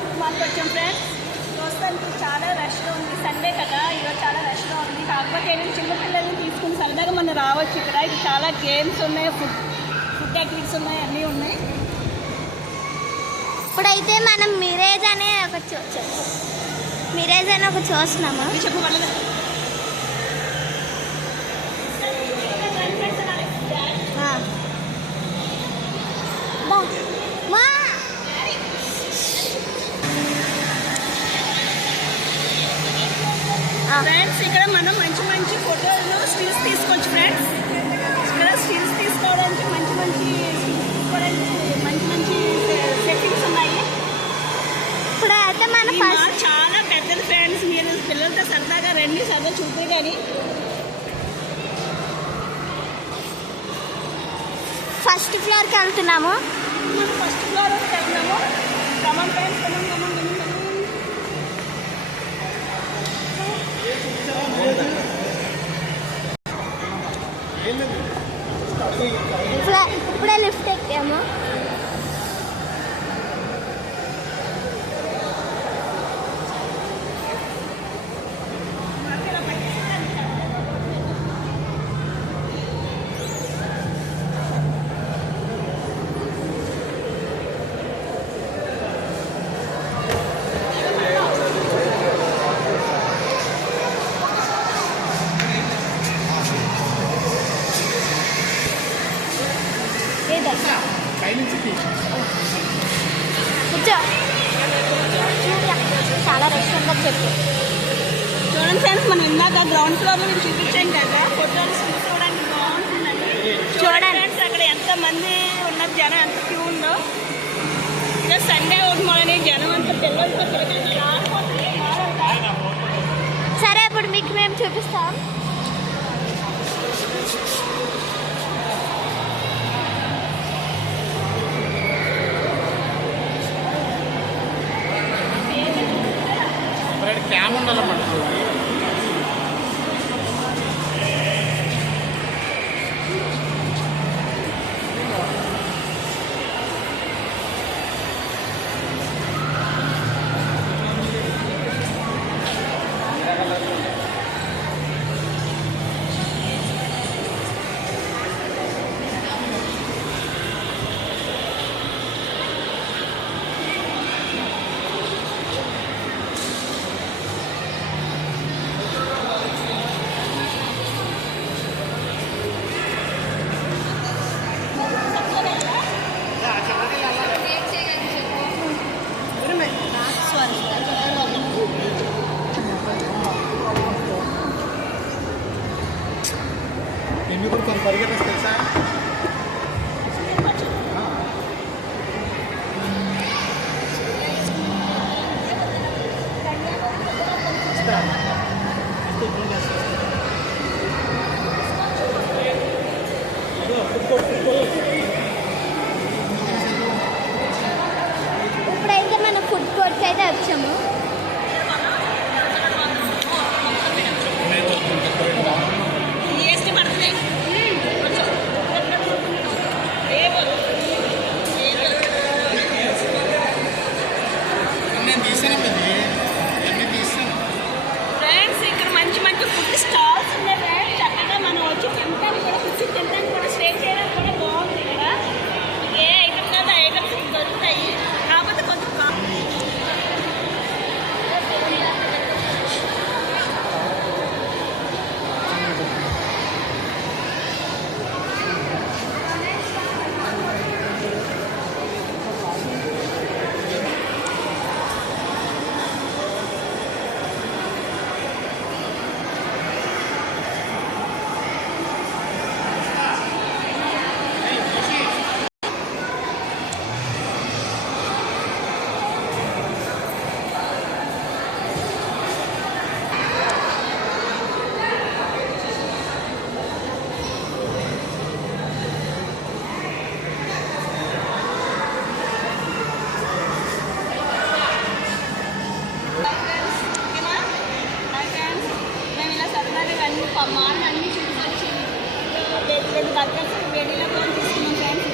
Book మాల్కి వచ్చాం friends. ప్రస్తుతానికి చాలా రష్గా ఉంది, సండే కదా, ఈరోజు చాలా రష్గా ఉంది. కాకపోతే ఏంటంటే చిన్నపిల్లల్ని తీసుకుని సరదాగా మనం రావచ్చు. ఇక్కడ చాలా గేమ్స్ ఉన్నాయి, ఫుడ్ యాక్టివిటీస్ ఉన్నాయి, అన్నీ ఉన్నాయి. ఇప్పుడైతే మనం మిరేజ్ అనే ఒక చూస్తున్నాము. చెప్పు వాళ్ళ ఫ్రెండ్స్ ఇక్కడ మనం మంచి మంచి ఫోటోలు స్టిల్స్ తీసుకోవచ్చు ఫ్రెండ్స్. ఇక్కడ స్టిల్స్ తీసుకోవడానికి మంచి సెట్టింగ్స్ ఉన్నాయి. ఇప్పుడు అయితే మన చాలా పెద్దది ఫ్రెండ్స్. మీరు పిల్లలతో సరదాగా రండి, సరదా చూపే. కానీ ఫస్ట్ ఫ్లోర్కి వెళ్తున్నాము. మనం ఫస్ట్ ఫ్లోర్ వెళ్తున్నాము. Come on friends, come on. ఇప్పుడే లిఫ్ట్ ఎక్కాము. చాలా రెస్టారెంట్ చెప్పు. చూడండి ఫ్రెండ్స్, మనం ఇందాక గ్రౌండ్ ఫ్లోర్లో మీకు చూపించాం కదా, ఫోటోలు చూసుకోవడానికి బాగుంటుందండి. చూడండి ఫ్రెండ్స్, అక్కడ ఎంతమంది ఉన్నారు, జనం ఎంత క్యూ ఉందో. ఇక సండే అవుట్ మార్ని జనం అంతా పిల్లలతో సరే, ఇప్పుడు మీకు మేము చూపిస్తాం. క్యామ్ ఉండాలన్నమాట. పరిగెత్తా తెలుసా? ఇప్పుడైతే మనం ఫుడ్ కోర్ట్కి అయితే వచ్చాము. ఫ్రెండ్స్ ఇక్కడ మంచి మంచి ఫుడ్ స్టాల్స్ ఉన్నాయి. చక్కగా మనం వచ్చి తినడానికి కూడా, కూర్చొని తినడానికి కూడా, స్టే చేయడానికి కూడా బాగుంది. ఇక్కడ ఏ ఐటమ్ కాదు ఐటమ్స్ దొరుకుతాయి. కాకపోతే కొంచెం మాల్ అన్నీ చూసి లేదు బర్గర్స్ వేడిలో కూడా తీసుకున్నాం ఫ్రెండ్స్.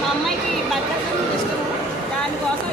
మా అమ్మాయికి బర్గర్స్ ఇష్టము, దానికోసం